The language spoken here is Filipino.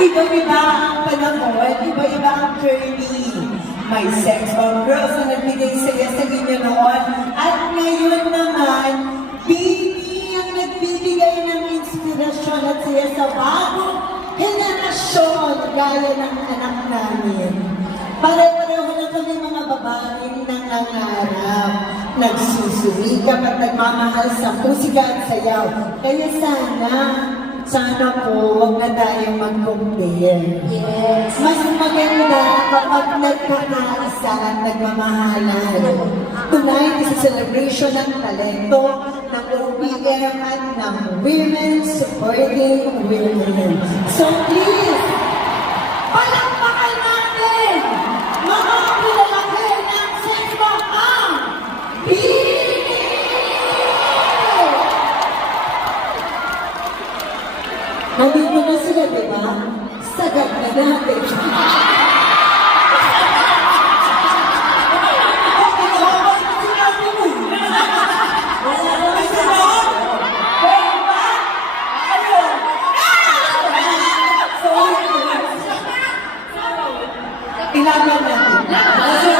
Iba-iba ang panahon, iba-iba ang journey. May sex bomb girls na nagbigay saya sa inyo noon. At ngayon naman, baby ang nagbibigay ng inspirasyon at saya sa bagong henerasyon gaya ng anak namin. Pare-pareho lang kami mga babaeng nangangarap, nagsusumikap at nagmamahal sa musika at sayaw. Kaya sana po, huwag na tayong mag-compare. Yes. Mas maganda kapag nagkakaisa at nagmamahalan. Tonight is a celebration ng talento ng OPM at ng women supporting women. So please, palakpakan natin mga kilalaki ng Sexma ang nandito na sila, di ba? Sagad na natin. Ilaban natin.